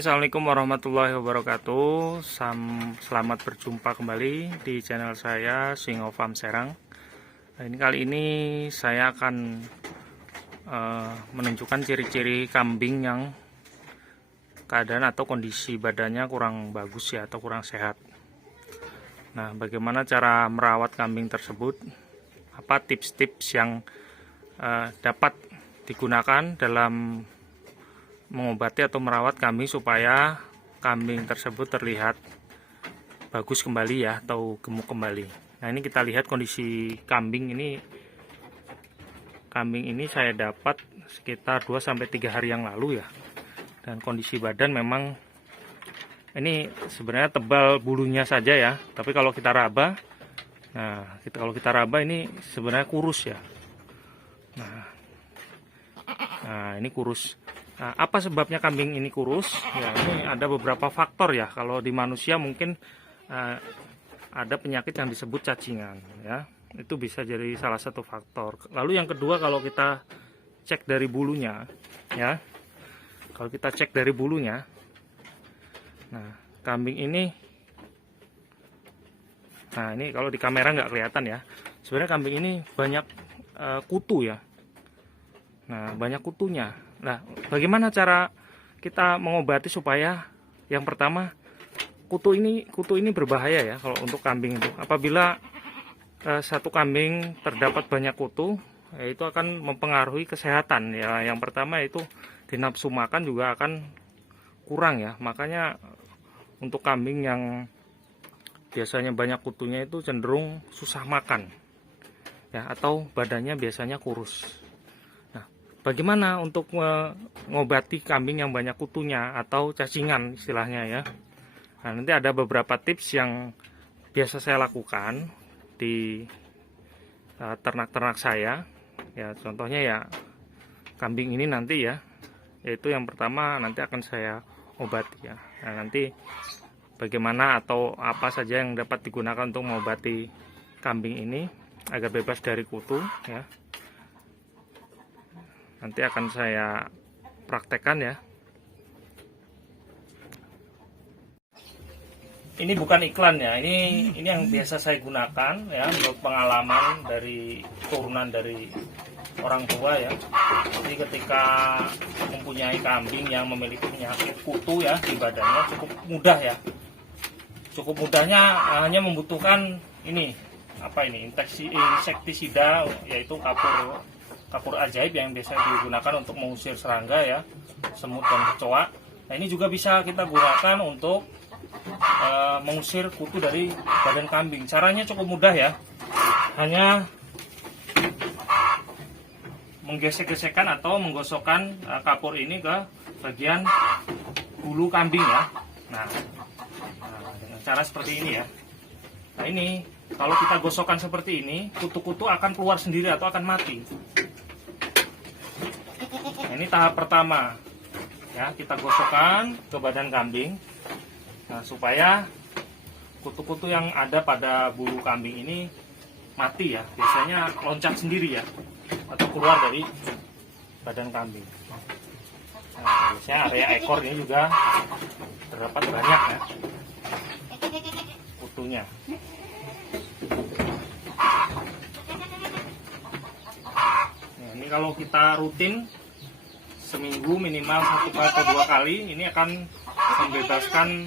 Assalamualaikum warahmatullahi wabarakatuh. Selamat berjumpa kembali di channel saya Singo Farm Serang. Kali ini saya akan menunjukkan ciri-ciri kambing yang keadaan atau kondisi badannya kurang bagus ya, atau kurang sehat. Nah, bagaimana cara merawat kambing tersebut? Apa tips-tips yang dapat digunakan dalam mengobati atau merawat kambing supaya kambing tersebut terlihat bagus kembali ya, atau gemuk kembali. Nah, ini kita lihat kondisi kambing ini. Kambing ini saya dapat sekitar 2-3 hari yang lalu ya. Dan kondisi badan memang ini sebenarnya tebal bulunya saja ya, tapi kalau kita raba, kalau kita raba ini sebenarnya kurus ya. Nah, ini kurus. Nah, apa sebabnya kambing ini kurus? Ya, ini ada beberapa faktor ya. Kalau di manusia mungkin ada penyakit yang disebut cacingan ya. Itu bisa jadi salah satu faktor. Lalu yang kedua, kalau kita cek dari bulunya ya. Kalau kita cek dari bulunya, nah, kambing ini, nah ini kalau di kamera nggak kelihatan ya. Sebenarnya kambing ini banyak kutu ya. Nah, banyak kutunya. Nah, bagaimana cara kita mengobati supaya yang pertama, kutu ini berbahaya ya kalau untuk kambing itu. Apabila satu kambing terdapat banyak kutu, ya itu akan mempengaruhi kesehatan ya. Yang pertama itu di nafsu makan juga akan kurang ya. Makanya untuk kambing yang biasanya banyak kutunya itu cenderung susah makan ya, atau badannya biasanya kurus. Bagaimana untuk mengobati kambing yang banyak kutunya atau cacingan istilahnya ya. Nah, nanti ada beberapa tips yang biasa saya lakukan di ternak-ternak saya. Ya, contohnya ya kambing ini nanti ya. Yaitu yang pertama nanti akan saya obati ya. Nah, nanti bagaimana atau apa saja yang dapat digunakan untuk mengobati kambing ini agar bebas dari kutu ya. Nanti akan saya praktekkan ya. Ini bukan iklan ya, ini yang biasa saya gunakan ya, menurut pengalaman dari turunan dari orang tua ya. Jadi ketika mempunyai kambing yang memiliki penyakit kutu ya di badannya, cukup mudah ya. Cukup mudahnya hanya membutuhkan insektisida, yaitu kapur ajaib yang biasa digunakan untuk mengusir serangga ya, semut dan kecoa. Nah, ini juga bisa kita gunakan untuk mengusir kutu dari badan kambing. Caranya cukup mudah ya, hanya menggesek-gesekkan atau menggosokkan kapur ini ke bagian bulu kambing ya. Nah, dengan cara seperti ini ya. Nah, ini kalau kita gosokkan seperti ini, kutu-kutu akan keluar sendiri atau akan mati. Nah, ini tahap pertama ya, kita gosokkan ke badan kambing. Nah, supaya kutu-kutu yang ada pada bulu kambing ini mati ya, biasanya loncat sendiri ya, atau keluar dari badan kambing. Nah, biasanya area ekor ini juga terdapat banyak ya kutunya. Nah, ini kalau kita rutin seminggu minimal 1 atau 2 kali, ini akan membebaskan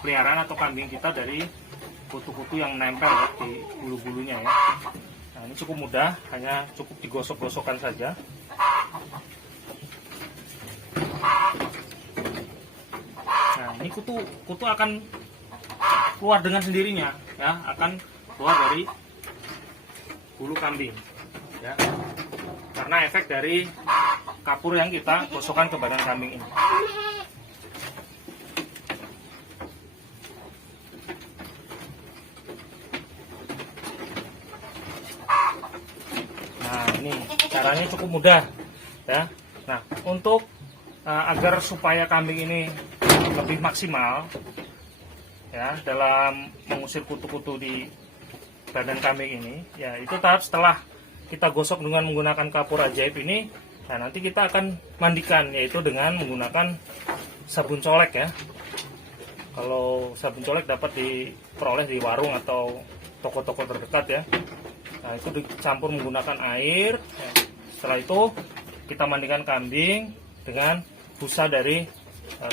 peliharaan atau kambing kita dari kutu-kutu yang nempel ya, di bulu-bulunya ya. Nah, ini cukup mudah, hanya cukup digosok-gosokkan saja. Nah, ini kutu akan keluar dengan sendirinya ya, akan keluar dari bulu kambing ya, karena efek dari kapur yang kita gosokkan ke badan kambing ini. Nah, ini caranya cukup mudah ya. Nah, untuk agar supaya kambing ini lebih maksimal ya dalam mengusir kutu-kutu di badan kambing ini ya, itu tahap setelah kita gosok dengan menggunakan kapur ajaib ini. Nah, nanti kita akan mandikan, yaitu dengan menggunakan sabun colek ya. Kalau sabun colek dapat diperoleh di warung atau toko-toko terdekat ya. Nah, itu dicampur menggunakan air. Setelah itu kita mandikan kambing dengan busa dari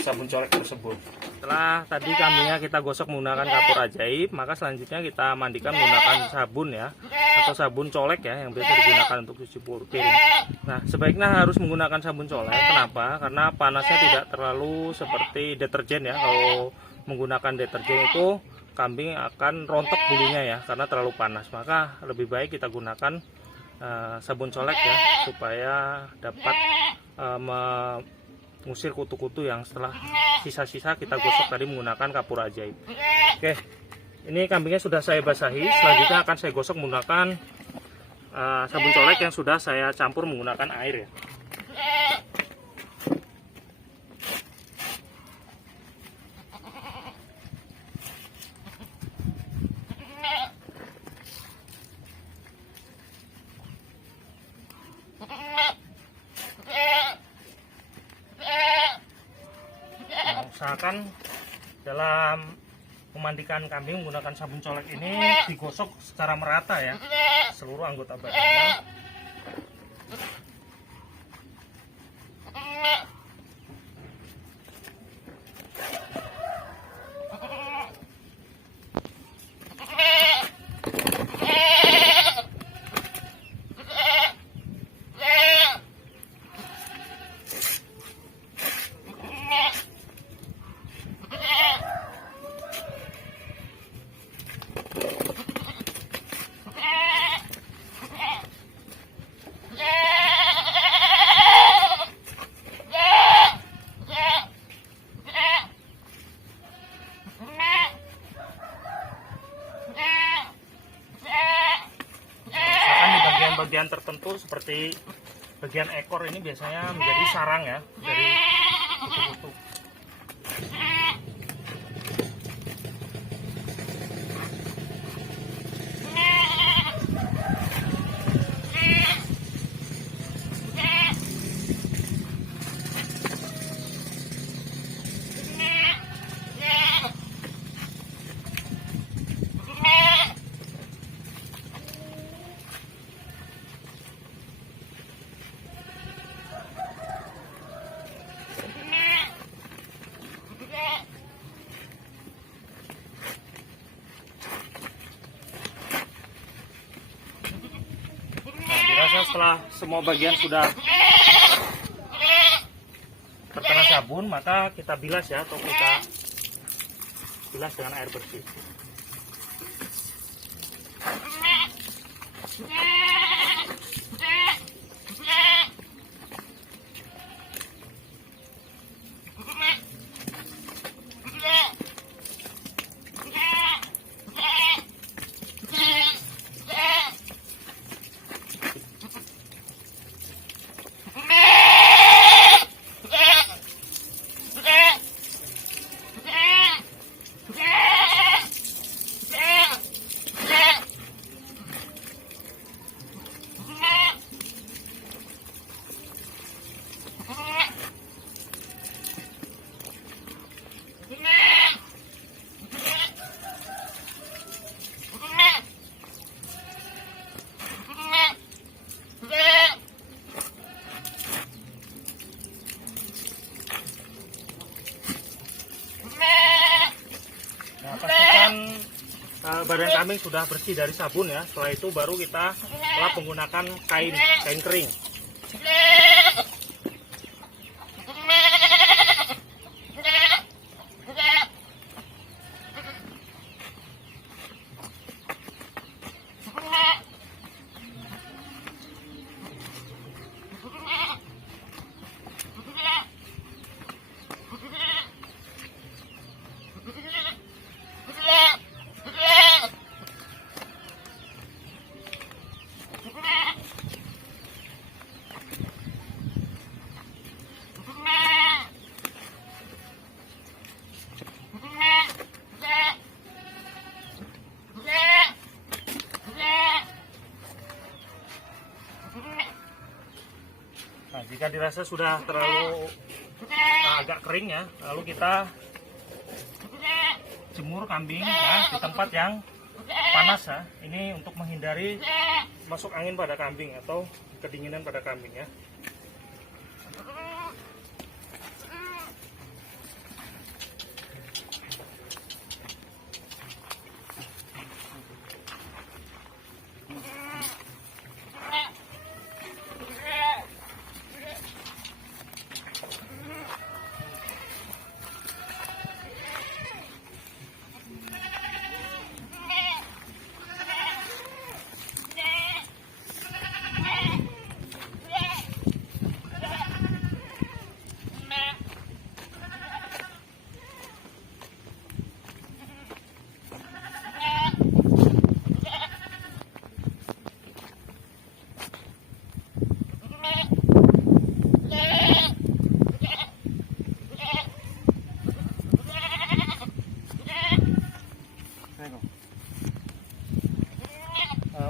sabun colek tersebut. Setelah tadi kambingnya kita gosok menggunakan kapur ajaib, maka selanjutnya kita mandikan menggunakan sabun ya, atau sabun colek ya, yang biasa digunakan untuk cuci piring. Nah, sebaiknya harus menggunakan sabun colek. Kenapa? Karena panasnya tidak terlalu seperti deterjen ya. Kalau menggunakan deterjen itu kambing akan rontok bulunya ya, karena terlalu panas. Maka lebih baik kita gunakan sabun colek ya, supaya dapat mengusir kutu-kutu yang setelah sisa-sisa kita gosok tadi menggunakan kapur ajaib. Oke, ini kambingnya sudah saya basahi. Selanjutnya akan saya gosok menggunakan sabun colek yang sudah saya campur menggunakan air ya. Usahakan dalam memandikan kambing menggunakan sabun colek ini digosok secara merata ya, seluruh anggota badannya. Bagian tertentu seperti bagian ekor ini biasanya menjadi sarang ya dari kutu-kutu. Setelah semua bagian sudah terkena sabun, maka kita bilas ya, atau kita bilas dengan air bersih. Badan kambing sudah bersih dari sabun ya. Setelah itu baru kita lap menggunakan kain kering. Nah, jika dirasa sudah terlalu agak kering ya, lalu kita jemur kambing ya di tempat yang panas ya. Ini untuk menghindari masuk angin pada kambing atau kedinginan pada kambing ya.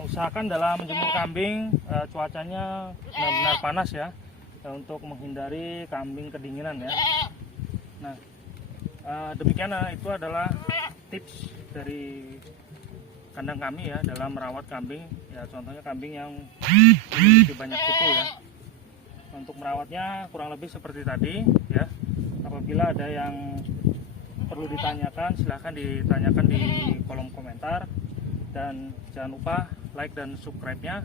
Usahakan dalam menjemur kambing cuacanya benar-benar panas ya, untuk menghindari kambing kedinginan ya. Nah, demikian itu adalah tips dari kandang kami ya dalam merawat kambing ya. Contohnya kambing yang memiliki banyak kutu ya. Untuk merawatnya kurang lebih seperti tadi ya. Apabila ada yang perlu ditanyakan, silahkan ditanyakan di kolom komentar. Dan jangan lupa like dan subscribe-nya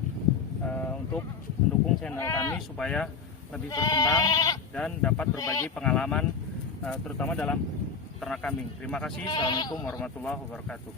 untuk mendukung channel kami supaya lebih berkembang dan dapat berbagi pengalaman terutama dalam ternak kambing. Terima kasih. Assalamualaikum warahmatullahi wabarakatuh.